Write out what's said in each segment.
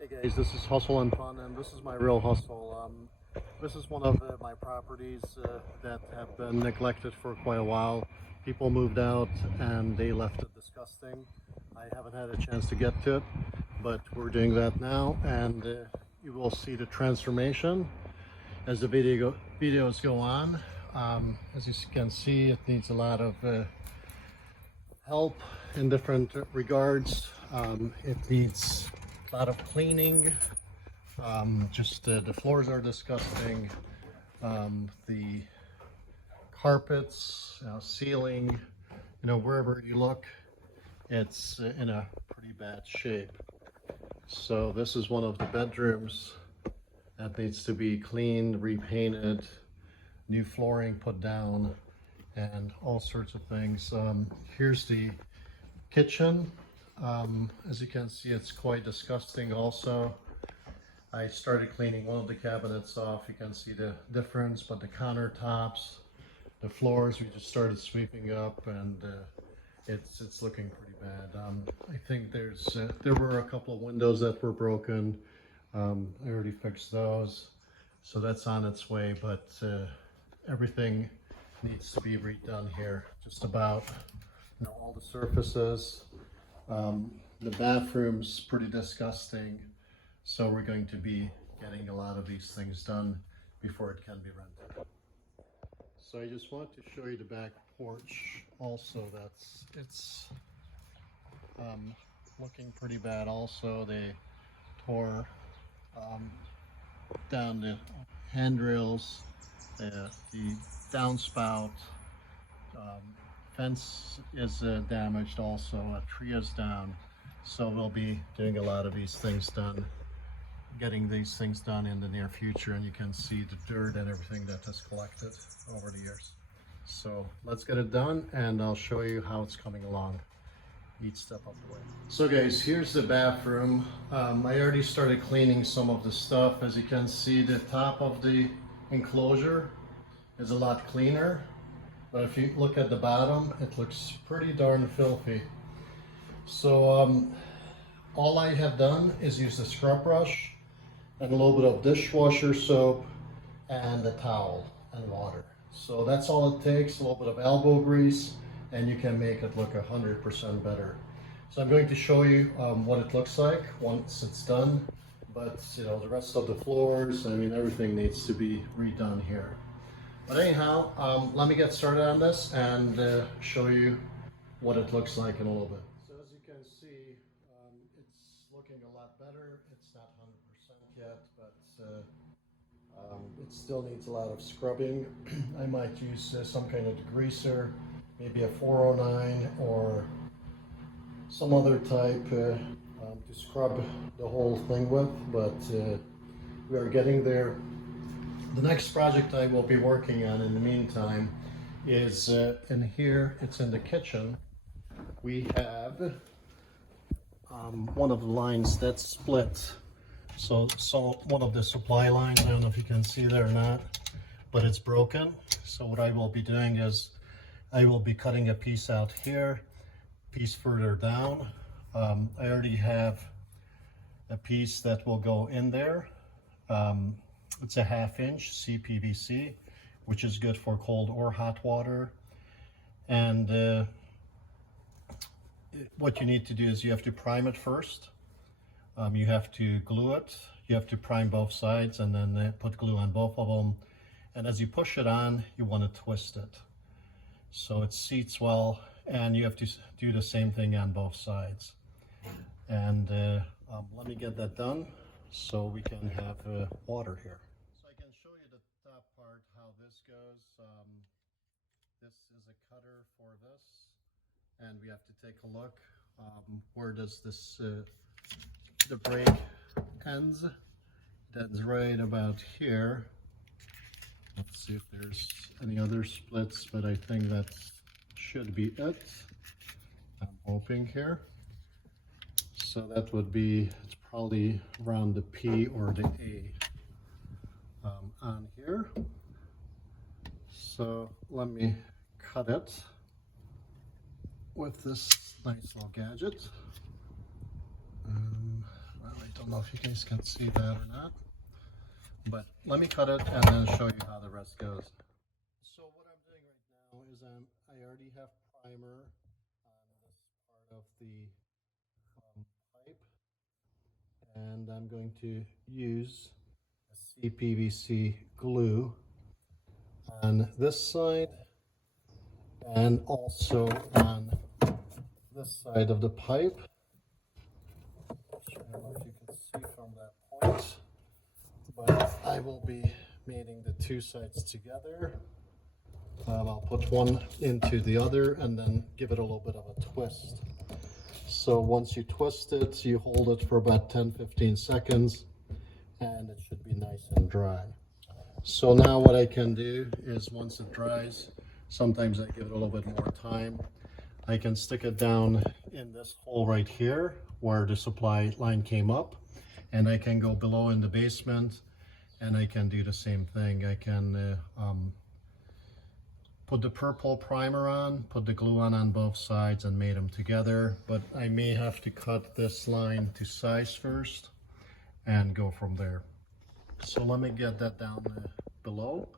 Hey guys, this is Hustle and Fun, and this is my real hustle. This is one of my properties that have been neglected for quite a while. People moved out and they left it disgusting. I haven't had a chance to get to it, but we're doing that now, and you will see the transformation as the videos go on. As you can see, it needs a lot of help in different regards. It needs a lot of cleaning. The floors are disgusting. The carpets, ceiling, wherever you look, it's in a pretty bad shape. So this is one of the bedrooms that needs to be cleaned, repainted, new flooring put down, and all sorts of things. Here's the kitchen. As you can see, it's quite disgusting also. I started cleaning one of the cabinets off. You can see the difference, but the countertops, the floors, we just started sweeping up, and it's looking pretty bad. I think there were a couple of windows that were broken. I already fixed those, so that's on its way, but everything needs to be redone here. Just about, all the surfaces. The bathroom's pretty disgusting, so we're going to be getting a lot of these things done before it can be rented. So I just want to show you the back porch also. It's looking pretty bad also. They tore down the handrails, the downspout. Fence is damaged also, a tree is down, so we'll be doing a lot of these things done, getting these things done in the near future, and you can see the dirt and everything that has collected over the years. So let's get it done, and I'll show you how it's coming along each step of the way. So guys, here's the bathroom. I already started cleaning some of the stuff. As you can see, the top of the enclosure is a lot cleaner. But if you look at the bottom, it looks pretty darn filthy. So all I have done is use the scrub brush and a little bit of dishwasher soap and a towel and water. So that's all it takes, a little bit of elbow grease, and you can make it look 100% better. So I'm going to show you what it looks like once it's done. But the rest of the floors, everything needs to be redone here. But anyhow, let me get started on this and show you what it looks like in a little bit. So as you can see, it's looking a lot better. It's not 100% yet, but it still needs a lot of scrubbing. I might use some kind of degreaser, maybe a 409 or some other type to scrub the whole thing with, but we are getting there. The next project I will be working on in the meantime is in here. It's in the kitchen. We have one of the lines that's split. So one of the supply lines, I don't know if you can see there or not, but it's broken. So what I will be doing is I will be cutting a piece out here, piece further down. I already have a piece that will go in there. It's a 1/2 inch CPVC, which is good for cold or hot water. And what you need to do is you have to prime it first. You have to glue it. You have to prime both sides and then put glue on both of them. And as you push it on, you want to twist it so it seats well, and you have to do the same thing on both sides. And let me get that done so we can have water here. So I can show you the top part, how this goes. This is a cutter for this, and we have to take a look. Where does this, the brake ends? It ends right about here. Let's see if there's any other splits, but I think that should be it. I'm hoping here. So that would be, it's probably around the P or the A on here. So let me cut it with this nice little gadget. Well, I Don't know if you guys can see that or not, but let me cut it and then show you how the rest goes. So what I'm doing right now is I already have primer on this part of the pipe, and I'm going to use a CPVC glue on this side and also on this side of the pipe. I don't know if you can see from that point, but I will be mating the two sides together. I'll put one into the other and then give it a little bit of a twist. So once you twist it, you hold it for about 10-15 seconds and it should be nice and dry. So now what I can do is once it dries, sometimes I give it a little bit more time. I can stick it down in this hole right here where the supply line came up, and I can go below in the basement and I can do the same thing. I can put the purple primer on, put the glue on both sides and mate them together, but I may have to cut this line to size first and go from there. So let me get that down below,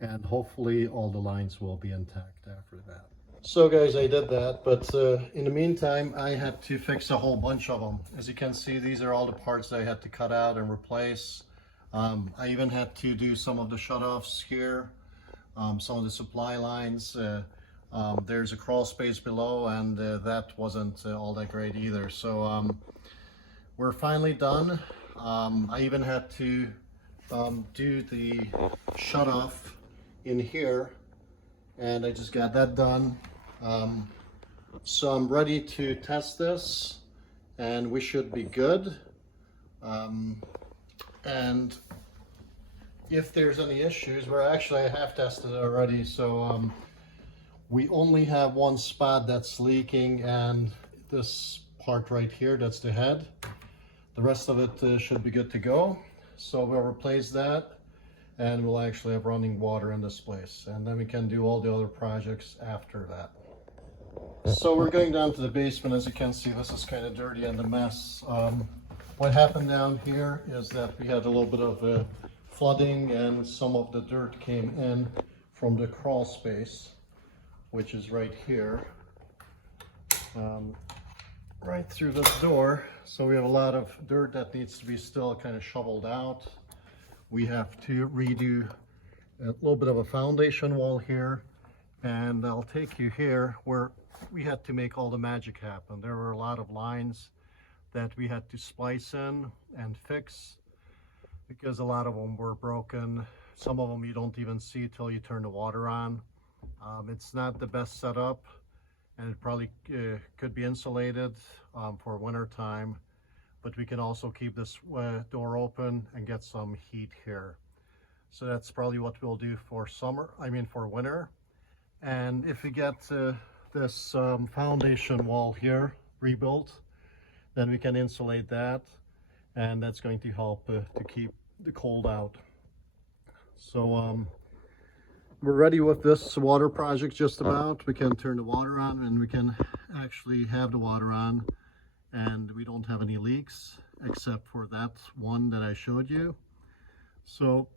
and hopefully all the lines will be intact after that. So guys, I did that, but in the meantime I had to fix a whole bunch of them. As you can see, these are all the parts that I had to cut out and replace. I even had to do some of the shutoffs here. Some of the supply lines, there's a crawl space below, and that wasn't all that great either. So we're finally done. I even had to do the shutoff in here, and I just got that done. So I'm ready to test this, and we should be good. And if there's any issues, I have tested it already, so we only have one spot that's leaking, and this part right here, that's the head. The rest of it should be good to go. So we'll replace that, and we'll actually have running water in this place, and then we can do all the other projects after that. So we're going down to the basement. As you can see, this is kind of dirty and a mess. What happened down here is that we had a little bit of flooding, and some of the dirt came in from the crawl space, which is right here, right through this door. So we have a lot of dirt that needs to be still kind of shoveled out. We have to redo a little bit of a foundation wall here, and I'll take you here where we had to make all the magic happen. There were a lot of lines that we had to splice in and fix, because a lot of them were broken. Some of them you don't even see till you turn the water on. It's not the best setup, and it probably could be insulated for winter time, but we can also keep this door open and get some heat here. So that's probably what we'll do for for winter. And if we get this foundation wall here rebuilt, then we can insulate that, and that's going to help to keep the cold out. So we're ready with this water project just about. We can turn the water on, and we can actually have the water on, and we don't have any leaks except for that one that I showed you. So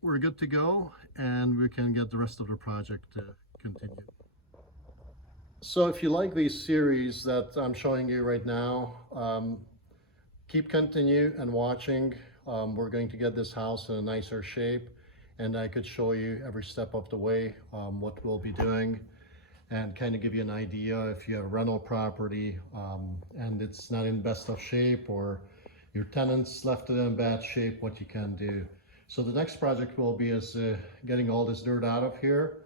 we're good to go, and we can get the rest of the project continued. So if you like these series that I'm showing you right now, keep continue and watching. We're going to get this house in a nicer shape, and I could show you every step of the way what we'll be doing, and kind of give you an idea if you have a rental property and it's not in best of shape, or your tenants left it in bad shape, what you can do. So the next project will be is getting all this dirt out of here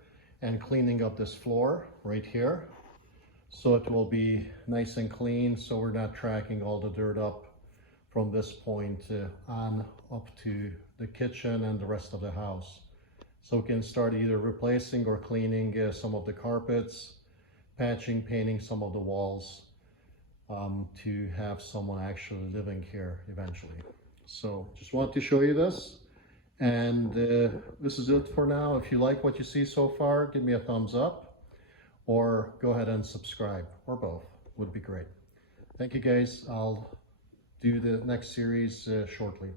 and cleaning up this floor right here, so it will be nice and clean, so we're not tracking all the dirt up from this point on up to the kitchen and the rest of the house. So we can start either replacing or cleaning some of the carpets, patching, painting some of the walls, to have someone actually living here eventually. So just wanted to show you this, and this is it for now. If you like what you see so far, give me a thumbs up, or go ahead and subscribe, or both would be great. Thank you guys. I'll do the next series shortly.